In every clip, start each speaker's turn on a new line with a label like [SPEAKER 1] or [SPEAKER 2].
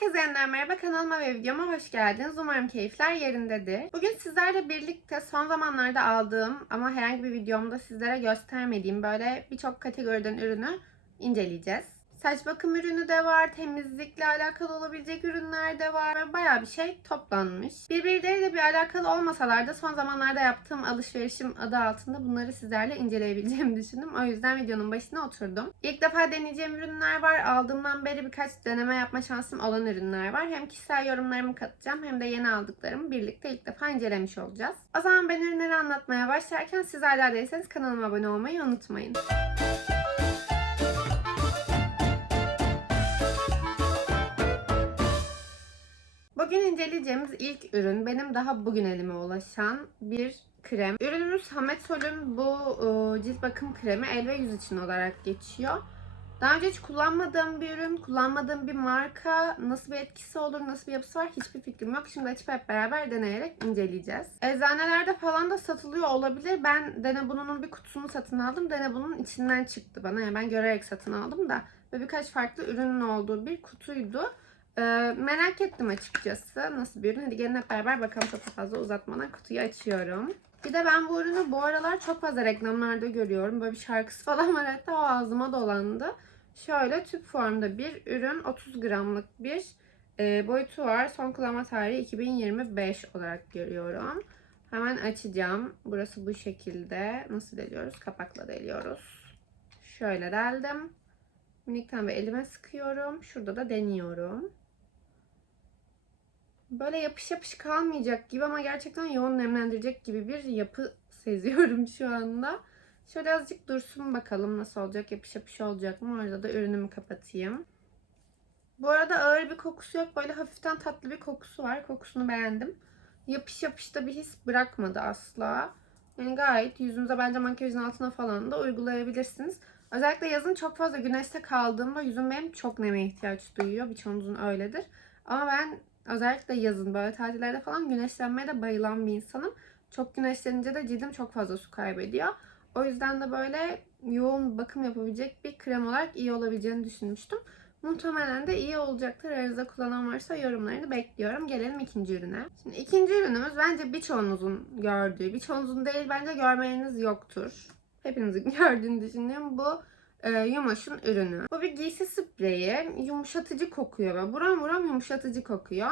[SPEAKER 1] Herkese yeniden merhaba kanalıma ve videoma hoş geldiniz. Umarım keyifler yerindedir. Bugün sizlerle birlikte son zamanlarda aldığım ama herhangi bir videomda sizlere göstermediğim böyle birçok kategoriden ürünü inceleyeceğiz. Saç bakım ürünü de var, temizlikle alakalı olabilecek ürünler de var. Bayağı bir şey toplanmış. Birbirleriyle bir alakalı olmasalar da son zamanlarda yaptığım alışverişim adı altında bunları sizlerle inceleyebileceğimi düşündüm. O yüzden videonun başına oturdum. İlk defa deneyeceğim ürünler var. Aldığımdan beri birkaç deneme yapma şansım olan ürünler var. Hem kişisel yorumlarımı katacağım hem de yeni aldıklarımı birlikte ilk defa incelemiş olacağız. O zaman ben ürünleri anlatmaya başlarken siz hala değilseniz kanalıma abone olmayı unutmayın. Bugün inceleyeceğimiz ilk ürün benim daha bugün elime ulaşan bir krem. Ürünümüz Hamet Sol'ün bu e, cilt bakım kremi el ve yüz için olarak geçiyor. Daha önce hiç kullanmadığım bir ürün, kullanmadığım bir marka, nasıl bir etkisi olur, nasıl bir yapısı var hiçbir fikrim yok. Şimdi açıp hep beraber deneyerek inceleyeceğiz. Eczanelerde falan da satılıyor olabilir. Ben Dene Bunun'un bir kutusunu satın aldım. Dene Bunun içinden çıktı bana. Yani ben görerek satın aldım da. Ve birkaç farklı ürünün olduğu bir kutuydu. Ee, merak ettim açıkçası nasıl bir ürün. Hadi gelin hep beraber bakalım çok fazla uzatmadan kutuyu açıyorum. Bir de ben bu ürünü bu aralar çok fazla reklamlarda görüyorum. Böyle bir şarkısı falan var hatta o ağzıma dolandı. Şöyle tüp formda bir ürün 30 gramlık bir e, boyutu var. Son kullanma tarihi 2025 olarak görüyorum. Hemen açacağım. Burası bu şekilde. Nasıl deliyoruz? Kapakla deliyoruz. Şöyle deldim. Minikten bir elime sıkıyorum. Şurada da deniyorum. Böyle yapış yapış kalmayacak gibi ama gerçekten yoğun nemlendirecek gibi bir yapı seziyorum şu anda. Şöyle azıcık dursun bakalım nasıl olacak, yapış yapış olacak mı? Orada da ürünümü kapatayım. Bu arada ağır bir kokusu yok. Böyle hafiften tatlı bir kokusu var. Kokusunu beğendim. Yapış yapışta bir his bırakmadı asla. Yani gayet yüzünüze bence makyajın altına falan da uygulayabilirsiniz. Özellikle yazın çok fazla güneşte kaldığımda yüzüm benim çok neme ihtiyaç duyuyor. Birçoğunuzun öyledir. Ama ben özellikle yazın böyle tatillerde falan güneşlenmeye de bayılan bir insanım. Çok güneşlenince de cildim çok fazla su kaybediyor. O yüzden de böyle yoğun bakım yapabilecek bir krem olarak iyi olabileceğini düşünmüştüm. Muhtemelen de iyi olacaktır. Aranızda kullanan varsa yorumlarını bekliyorum. Gelelim ikinci ürüne. Şimdi ikinci ürünümüz bence birçoğunuzun gördüğü, birçoğunuzun değil bence görmeyeniz yoktur. Hepinizin gördüğünü düşünüyorum. Bu e, Yumaş'ın ürünü. Bu bir giysi spreyi. Yumuşatıcı kokuyor. Böyle buram buram yumuşatıcı kokuyor.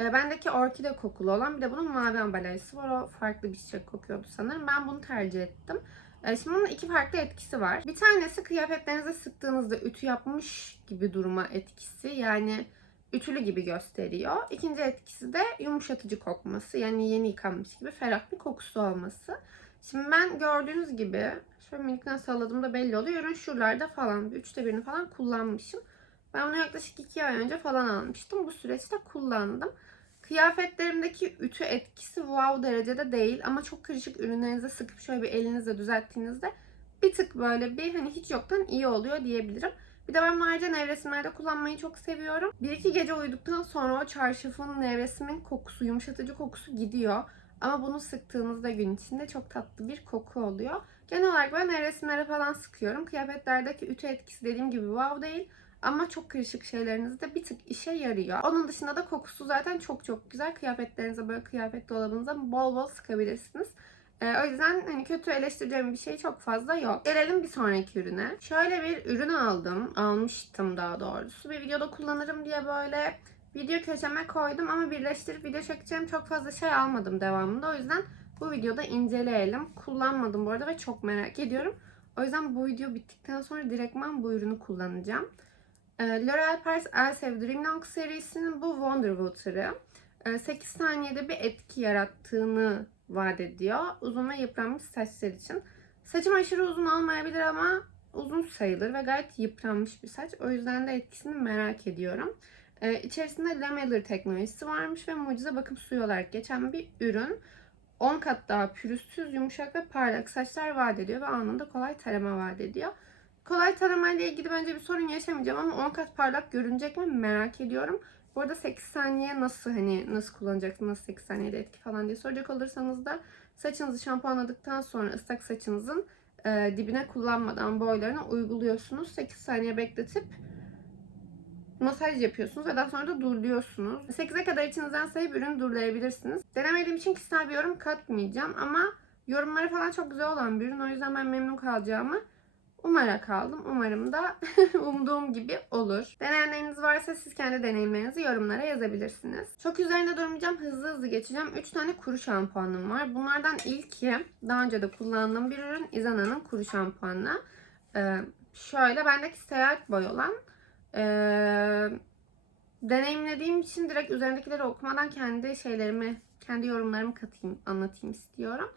[SPEAKER 1] E, bendeki orkide kokulu olan bir de bunun mavi ambalajı var. O farklı bir çiçek kokuyordu sanırım. Ben bunu tercih ettim. E, şimdi bunun iki farklı etkisi var. Bir tanesi kıyafetlerinize sıktığınızda ütü yapmış gibi durma etkisi. Yani ütülü gibi gösteriyor. İkinci etkisi de yumuşatıcı kokması. Yani yeni yıkanmış gibi ferah bir kokusu olması. Şimdi ben gördüğünüz gibi şöyle minikten salladığımda belli oluyor. Ürün şuralarda falan. Üçte birini falan kullanmışım. Ben bunu yaklaşık iki ay önce falan almıştım. Bu süreçte kullandım. Kıyafetlerimdeki ütü etkisi wow derecede değil ama çok karışık ürünlerinize sıkıp şöyle bir elinizle düzelttiğinizde bir tık böyle bir hani hiç yoktan iyi oluyor diyebilirim. Bir de ben ayrıca nevresimlerde kullanmayı çok seviyorum. Bir iki gece uyuduktan sonra o çarşafın nevresimin kokusu, yumuşatıcı kokusu gidiyor. Ama bunu sıktığınızda gün içinde çok tatlı bir koku oluyor. Genel olarak ben nevresimlere falan sıkıyorum. Kıyafetlerdeki ütü etkisi dediğim gibi wow değil. Ama çok karışık şeylerinizde bir tık işe yarıyor. Onun dışında da kokusu zaten çok çok güzel. Kıyafetlerinize böyle kıyafet dolabınıza bol bol sıkabilirsiniz. Ee, o yüzden hani kötü eleştireceğim bir şey çok fazla yok. Gelelim bir sonraki ürüne. Şöyle bir ürün aldım. Almıştım daha doğrusu. Bir videoda kullanırım diye böyle video köşeme koydum ama birleştirip video çekeceğim çok fazla şey almadım devamında. O yüzden bu videoda inceleyelim. Kullanmadım bu arada ve çok merak ediyorum. O yüzden bu video bittikten sonra direktman bu ürünü kullanacağım. Ee, L'Oreal Paris Elsev Dream Long serisinin bu Wonder Water'ı 8 saniyede bir etki yarattığını vaat ediyor. Uzun ve yıpranmış saçlar için. Saçım aşırı uzun olmayabilir ama uzun sayılır ve gayet yıpranmış bir saç. O yüzden de etkisini merak ediyorum. Ee, içerisinde Lameller teknolojisi varmış ve mucize bakım suyu olarak geçen bir ürün. 10 kat daha pürüzsüz, yumuşak ve parlak saçlar vaat ediyor ve anında kolay tarama vaat ediyor. Kolay tarama ile ilgili bence bir sorun yaşamayacağım ama 10 kat parlak görünecek mi merak ediyorum. Bu arada 8 saniye nasıl hani nasıl kullanacaksınız, nasıl 8 saniyede etki falan diye soracak olursanız da saçınızı şampuanladıktan sonra ıslak saçınızın e, dibine kullanmadan boylarına uyguluyorsunuz. 8 saniye bekletip masaj yapıyorsunuz ve daha sonra da duruluyorsunuz. 8'e kadar içinizden sayıp ürünü durulayabilirsiniz. Denemediğim için kişisel bir yorum katmayacağım ama yorumları falan çok güzel olan bir ürün. O yüzden ben memnun kalacağımı umarak aldım. Umarım da umduğum gibi olur. Deneyenleriniz varsa siz kendi deneyimlerinizi yorumlara yazabilirsiniz. Çok üzerinde durmayacağım. Hızlı hızlı geçeceğim. 3 tane kuru şampuanım var. Bunlardan ilki daha önce de kullandığım bir ürün. Izana'nın kuru şampuanı. Ee, şöyle bendeki seyahat boy olan ee, deneyimlediğim için direkt üzerindekileri okumadan kendi şeylerimi, kendi yorumlarımı katayım, anlatayım istiyorum.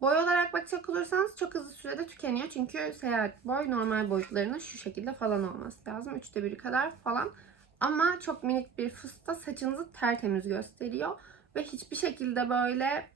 [SPEAKER 1] Boy olarak bakacak olursanız çok hızlı sürede tükeniyor. Çünkü seyahat boy normal boyutlarının şu şekilde falan olması lazım. Üçte biri kadar falan. Ama çok minik bir fısta saçınızı tertemiz gösteriyor. Ve hiçbir şekilde böyle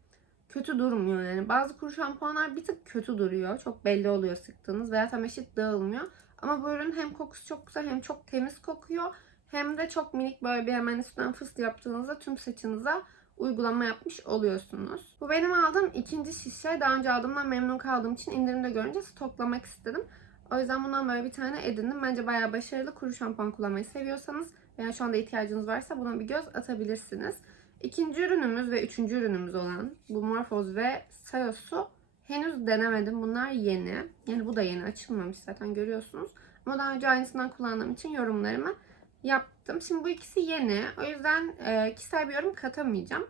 [SPEAKER 1] kötü durmuyor yani. Bazı kuru şampuanlar bir tık kötü duruyor. Çok belli oluyor sıktığınız veya tam eşit dağılmıyor. Ama bu ürün hem kokusu çok güzel hem çok temiz kokuyor. Hem de çok minik böyle bir hemen üstten fıst yaptığınızda tüm saçınıza uygulama yapmış oluyorsunuz. Bu benim aldığım ikinci şişe. Daha önce aldığımdan memnun kaldığım için indirimde görünce stoklamak istedim. O yüzden bundan böyle bir tane edindim. Bence bayağı başarılı. Kuru şampuan kullanmayı seviyorsanız veya şu anda ihtiyacınız varsa buna bir göz atabilirsiniz. İkinci ürünümüz ve üçüncü ürünümüz olan bu Morphoz ve Sayos'u henüz denemedim. Bunlar yeni. Yani bu da yeni açılmamış zaten görüyorsunuz. Ama daha önce aynısından kullandığım için yorumlarımı yaptım. Şimdi bu ikisi yeni. O yüzden e, kişisel bir yorum katamayacağım.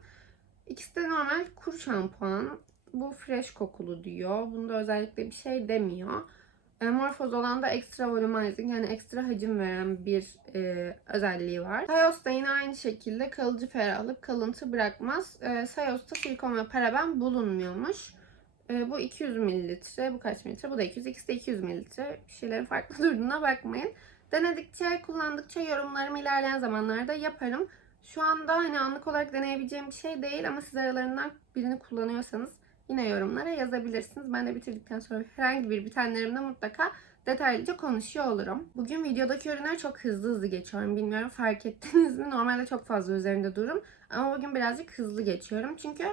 [SPEAKER 1] İkisi de normal kuru şampuan. Bu fresh kokulu diyor. Bunda özellikle bir şey demiyor. E, Morphoz olan da extra volumizing yani ekstra hacim veren bir e, özelliği var. Sayos da yine aynı şekilde kalıcı ferahlık, kalıntı bırakmaz. E, Sayos'ta silikon ve paraben bulunmuyormuş. E, bu 200 mililitre, bu kaç mililitre? Bu da 200, ikisi de 200 mililitre. Bir şeylerin farklı durduğuna bakmayın. Denedikçe, kullandıkça yorumlarımı ilerleyen zamanlarda yaparım. Şu anda hani anlık olarak deneyebileceğim bir şey değil ama siz aralarından birini kullanıyorsanız yine yorumlara yazabilirsiniz. Ben de bitirdikten sonra herhangi bir bitenlerimde mutlaka detaylıca konuşuyor olurum. Bugün videodaki ürünleri çok hızlı hızlı geçiyorum. Bilmiyorum fark ettiniz mi? Normalde çok fazla üzerinde dururum. Ama bugün birazcık hızlı geçiyorum. Çünkü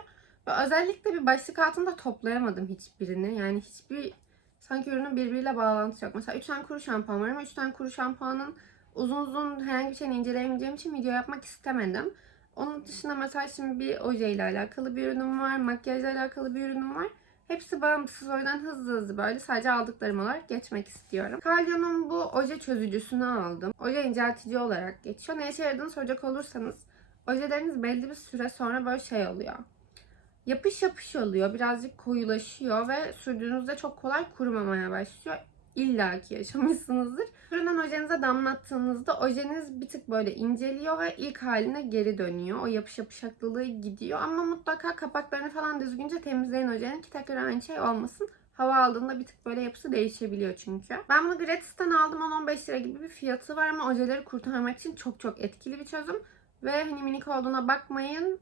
[SPEAKER 1] özellikle bir başlık altında toplayamadım hiçbirini. Yani hiçbir sanki ürünün birbiriyle bağlantısı yok. Mesela 3 tane kuru şampuan var ama 3 tane kuru şampuanın uzun uzun herhangi bir şeyini inceleyemeyeceğim için video yapmak istemedim. Onun dışında mesela şimdi bir oje ile alakalı bir ürünüm var. Makyajla alakalı bir ürünüm var. Hepsi bağımsız o yüzden hızlı hızlı böyle sadece aldıklarım olarak geçmek istiyorum. Kalyon'un bu oje çözücüsünü aldım. Oje inceltici olarak geçiyor. Ne işe yaradığını soracak olursanız ojeleriniz belli bir süre sonra böyle şey oluyor. Yapış yapış oluyor. Birazcık koyulaşıyor ve sürdüğünüzde çok kolay kurumamaya başlıyor. İlla ki yaşamışsınızdır. Üründen ojenize damlattığınızda ojeniz bir tık böyle inceliyor ve ilk haline geri dönüyor. O yapış yapışaklılığı gidiyor. Ama mutlaka kapaklarını falan düzgünce temizleyin ojenin ki tekrar aynı şey olmasın. Hava aldığında bir tık böyle yapısı değişebiliyor çünkü. Ben bunu gratis'ten aldım 10-15 lira gibi bir fiyatı var ama ojeleri kurtarmak için çok çok etkili bir çözüm. Ve hani minik olduğuna bakmayın.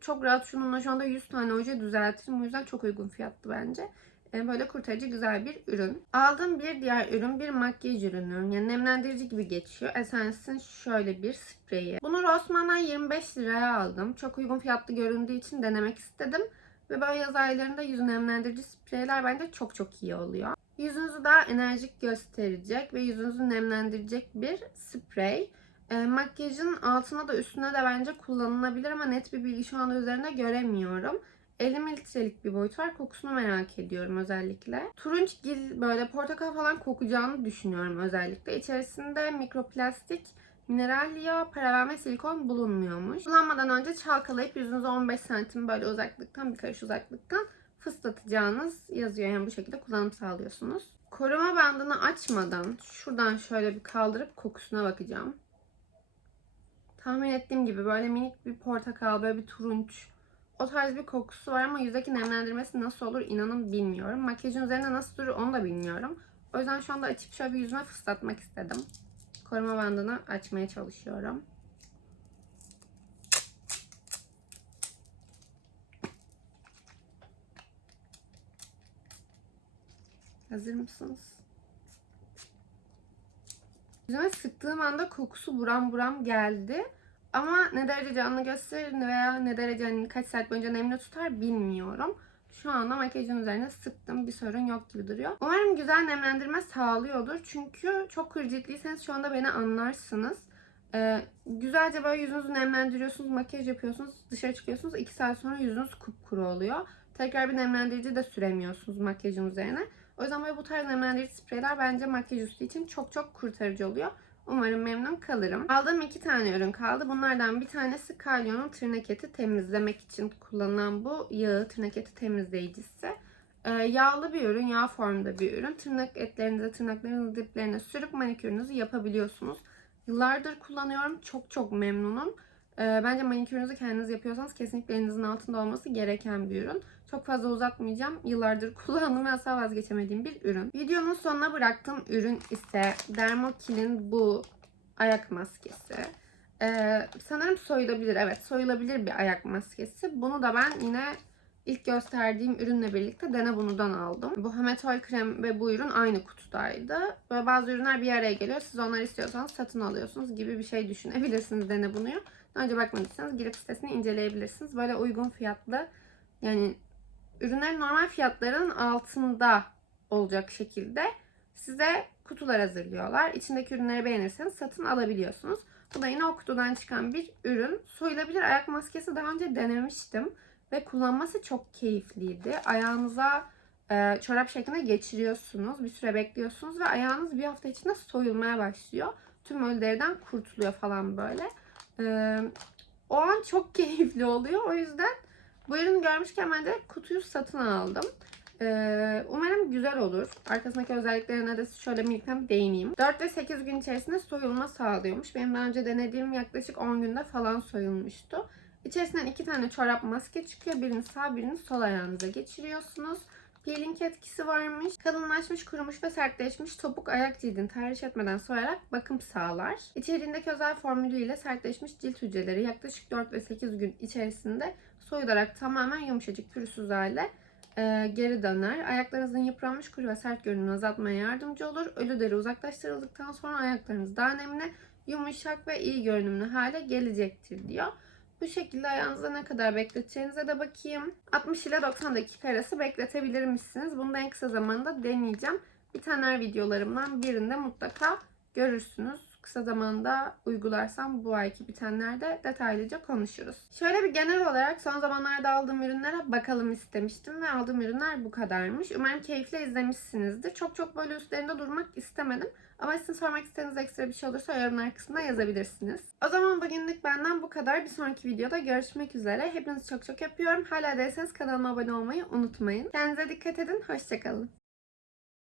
[SPEAKER 1] Çok rahat şununla şu anda 100 tane oje düzeltirim. O yüzden çok uygun fiyatlı bence. E, Böyle kurtarıcı güzel bir ürün. Aldığım bir diğer ürün bir makyaj ürünü. Yani nemlendirici gibi geçiyor. Essence'in şöyle bir spreyi. Bunu Rossmann'dan 25 liraya aldım. Çok uygun fiyatlı göründüğü için denemek istedim. Ve böyle yaz aylarında yüz nemlendirici spreyler bence çok çok iyi oluyor. Yüzünüzü daha enerjik gösterecek ve yüzünüzü nemlendirecek bir sprey. E, makyajın altına da üstüne de bence kullanılabilir ama net bir bilgi şu anda üzerinde göremiyorum. 50 mililitrelik bir boyut var. Kokusunu merak ediyorum özellikle. Turunç gil böyle portakal falan kokacağını düşünüyorum özellikle. İçerisinde mikroplastik, mineral yağ, paraben ve silikon bulunmuyormuş. Kullanmadan önce çalkalayıp yüzünüze 15 santim böyle uzaklıktan bir karış uzaklıktan fıslatacağınız yazıyor. Yani bu şekilde kullanım sağlıyorsunuz. Koruma bandını açmadan şuradan şöyle bir kaldırıp kokusuna bakacağım. Tahmin ettiğim gibi böyle minik bir portakal, böyle bir turunç, o tarz bir kokusu var ama yüzdeki nemlendirmesi nasıl olur inanın bilmiyorum. Makyajın üzerinde nasıl durur onu da bilmiyorum. O yüzden şu anda açıp şöyle bir yüzüme fıslatmak istedim. Koruma bandını açmaya çalışıyorum. Hazır mısınız? Yüzüme sıktığım anda kokusu buram buram geldi. Ama ne derece canlı gösterir veya ne derece hani kaç saat boyunca nemli tutar bilmiyorum. Şu anda makyajın üzerine sıktım. Bir sorun yok gibi duruyor. Umarım güzel nemlendirme sağlıyordur. Çünkü çok kuru ciltliyseniz şu anda beni anlarsınız. Ee, güzelce böyle yüzünüzü nemlendiriyorsunuz, makyaj yapıyorsunuz, dışarı çıkıyorsunuz. 2 saat sonra yüzünüz kupkuru oluyor. Tekrar bir nemlendirici de süremiyorsunuz makyajın üzerine. O yüzden böyle bu tarz nemlendirici spreyler bence makyaj üstü için çok çok kurtarıcı oluyor. Umarım memnun kalırım. Aldığım iki tane ürün kaldı. Bunlardan bir tanesi Kalyon'un tırnak eti temizlemek için kullanılan bu yağı tırnak eti temizleyicisi. Ee, yağlı bir ürün, yağ formunda bir ürün. Tırnak etlerinize, tırnaklarınızın diplerine sürüp manikürünüzü yapabiliyorsunuz. Yıllardır kullanıyorum. Çok çok memnunum. Ee, bence manikürünüzü kendiniz yapıyorsanız kesinlikle elinizin altında olması gereken bir ürün. Çok fazla uzatmayacağım. Yıllardır kullandığım ve asla vazgeçemediğim bir ürün. Videonun sonuna bıraktığım ürün ise Dermokill'in bu ayak maskesi. Ee, sanırım soyulabilir. Evet soyulabilir bir ayak maskesi. Bunu da ben yine ilk gösterdiğim ürünle birlikte Dene Bunu'dan aldım. Bu Hametol krem ve bu ürün aynı kutudaydı. Böyle bazı ürünler bir araya geliyor. Siz onları istiyorsanız satın alıyorsunuz gibi bir şey düşünebilirsiniz Dene Bunu'yu. Daha önce bakmadıysanız girip sitesini inceleyebilirsiniz. Böyle uygun fiyatlı yani ürünlerin normal fiyatlarının altında olacak şekilde size kutular hazırlıyorlar. İçindeki ürünleri beğenirseniz satın alabiliyorsunuz. Bu da yine o kutudan çıkan bir ürün. Soyulabilir ayak maskesi daha önce denemiştim. Ve kullanması çok keyifliydi. Ayağınıza e, çorap şeklinde geçiriyorsunuz. Bir süre bekliyorsunuz ve ayağınız bir hafta içinde soyulmaya başlıyor. Tüm ölü deriden kurtuluyor falan böyle. O an çok keyifli oluyor. O yüzden bu ürünü görmüşken ben de kutuyu satın aldım. Umarım güzel olur. Arkasındaki özelliklerine de şöyle minikten bir değineyim. 4 ve 8 gün içerisinde soyulma sağlıyormuş. Benim daha önce denediğim yaklaşık 10 günde falan soyulmuştu. İçerisinden iki tane çorap maske çıkıyor. Birini sağ birini sol ayağınıza geçiriyorsunuz. Peeling etkisi varmış. Kalınlaşmış, kurumuş ve sertleşmiş topuk ayak cildini tahriş etmeden soyarak bakım sağlar. İçeriğindeki özel formülüyle sertleşmiş cilt hücreleri yaklaşık 4 ve 8 gün içerisinde soyularak tamamen yumuşacık pürüzsüz hale e, geri döner. Ayaklarınızın yıpranmış, kuru ve sert görünümünü azaltmaya yardımcı olur. Ölü deri uzaklaştırıldıktan sonra ayaklarınız daha nemli, yumuşak ve iyi görünümlü hale gelecektir diyor. Bu şekilde ayağınızda ne kadar bekleteceğinize de bakayım. 60 ile 90 dakika arası bekletebilirmişsiniz. Bunu da en kısa zamanda deneyeceğim. Bitenler videolarımdan birinde mutlaka görürsünüz. Kısa zamanda uygularsam bu ayki bitenlerde detaylıca konuşuruz. Şöyle bir genel olarak son zamanlarda aldığım ürünlere bakalım istemiştim ve aldığım ürünler bu kadarmış. Umarım keyifle izlemişsinizdir. Çok çok böyle üstlerinde durmak istemedim. Ama sizin sormak istediğiniz ekstra bir şey olursa yorumlar kısmına yazabilirsiniz. O zaman bugünlük benden bu kadar. Bir sonraki videoda görüşmek üzere. Hepinizi çok çok öpüyorum. Hala değilseniz kanalıma abone olmayı unutmayın. Kendinize dikkat edin. Hoşçakalın.